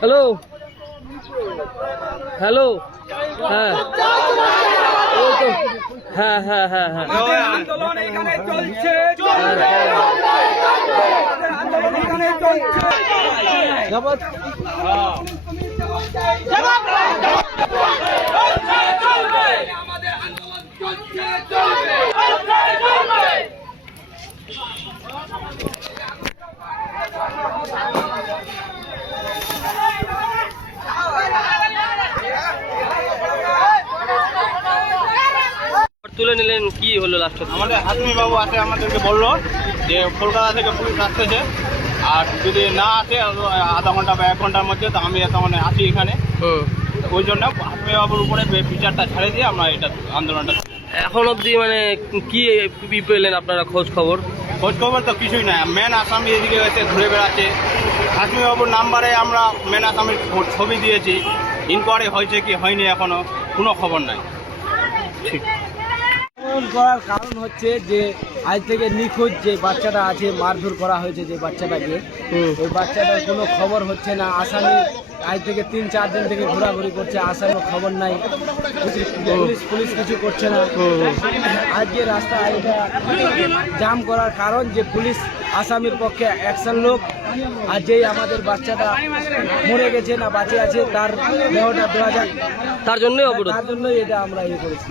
Hello hello, হ্যাঁ ওই তো, হ্যাঁ হ্যাঁ হ্যাঁ হ্যাঁ আন্দোলন এখানে চলছে, তুলে নিলেন, কি হলো লাস্ট? আমাদের হাসমি বাবু আসে, আমাদেরকে বললো যে কলকাতা থেকে পুলিশ আসতেছে, আর যদি না আসে আধা ঘন্টা বা 1 ঘন্টার মধ্যে, তো আমি মানে আসি এখানে। ওই জন্য হাসমি বাবুর উপরে বিচারটা ছাড়ে দিয়ে আমরা এটা আন্দোলনটা। এখন অবধি মানে কি পেলেন আপনারা খোঁজ খবর? খোঁজ খবর তো কিছুই নাই। মেন আসামি এদিকে এসে ঘুরে বেড়াচ্ছে। হাসমি বাবুর নাম্বারে আমরা মেন আসামির ছবি দিয়েছি, ইনকোয়ারি হয়েছে কি হয়নি এখনো কোনো খবর নাই। ঠিক করার কারণ হচ্ছে যে আজ থেকে নিখোঁজ যে বাচ্চাটা আছে, মারধর করা হয়েছে যে বাচ্চাটাকে, ওই বাচ্চাটার কোনো খবর হচ্ছে না। আসামি আজ থেকে 3-4 দিন থেকে ঘোরাঘুরি করছে, আসামির খবর নাই, পুলিশ কিছু করছে না। আজকে রাস্তা এটা জাম করার কারণ যে পুলিশ আসামির পক্ষে অ্যাকশন লোক, আর যেই আমাদের বাচ্চাটা মরে গেছে না বাঁচে আছে তার দেহটা দেওয়া যাক, তার জন্যই অবরোধ, তার জন্যই এটা আমরা ইয়ে করেছি।